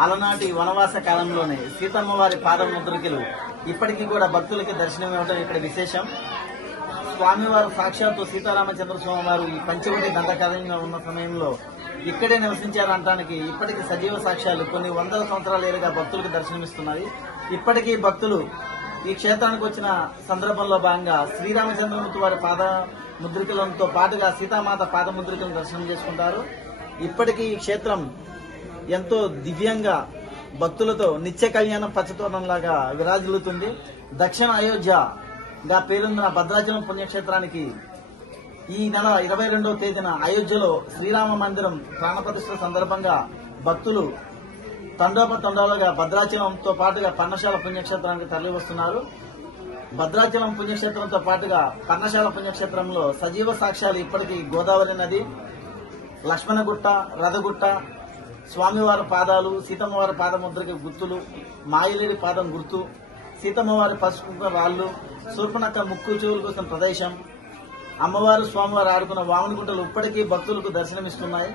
అలనాటి వనవాస కాలంలోనే సీతమ్మ వారి పాద ముద్రికలు ఇప్పటికీ కూడా భక్తులకి దర్శనమివ్వడం ఇక్కడ విశేషం. స్వామివారు సాక్షాత్తు సీతారామచంద్ర స్వామి వారు ఈ పంచవటి దండకారణ్యంలో ఉన్న సమయంలో ఇక్కడే నివసించారంటానికి ఇప్పటికీ సజీవ సాక్ష్యాలు కొన్ని వందల సంవత్సరాల ఏరుగా భక్తులకు దర్శనమిస్తున్నాయి. ఇప్పటికీ భక్తులు ఈ క్షేత్రానికి వచ్చిన సందర్భంలో భాగంగా శ్రీరామచంద్రమూర్తి వారి పాద ముద్రికలతో పాటుగా సీతామాత పాద ముద్రికలను దర్శనం చేసుకుంటారు. ఇప్పటికీ ఈ క్షేత్రం ఎంతో దివ్యంగా భక్తులతో నిత్య కళ్యాణం పచ్చతోరణంలాగా విరాజిల్లుతుంది. దక్షిణ అయోధ్యగా పేరొందిన భద్రాచలం పుణ్యక్షేత్రానికి ఈ నెల 22వ తేదీన అయోధ్యలో శ్రీరామ మందిరం ప్రాణప్రతిష్ఠ సందర్భంగా భక్తులు తండోపతండాలుగా భద్రాచలంతో పాటుగా పర్ణశాల పుణ్యక్షేత్రానికి తరలివస్తున్నారు. భద్రాచలం పుణ్యక్షేత్రంతో పాటుగా పర్ణశాల పుణ్యక్షేత్రంలో సజీవ సాక్ష్యాలు ఇప్పటికీ గోదావరి నది, లక్ష్మణగుట్ట, రథగుట్ట, స్వామివారి పాదాలు, సీతమ్మవారి పాదముద్రకి గుర్తులు, మాయలేడి పాదం గుర్తు, సీతమ్మవారి పసుపు రాళ్లు, శూర్పణఖ ముక్కు చెవులు కోసం ప్రదేశం, అమ్మవారు స్వామివారు ఆడుకున్న వామనగుంటలు ఇప్పటికీ భక్తులకు దర్శనమిస్తున్నాయి.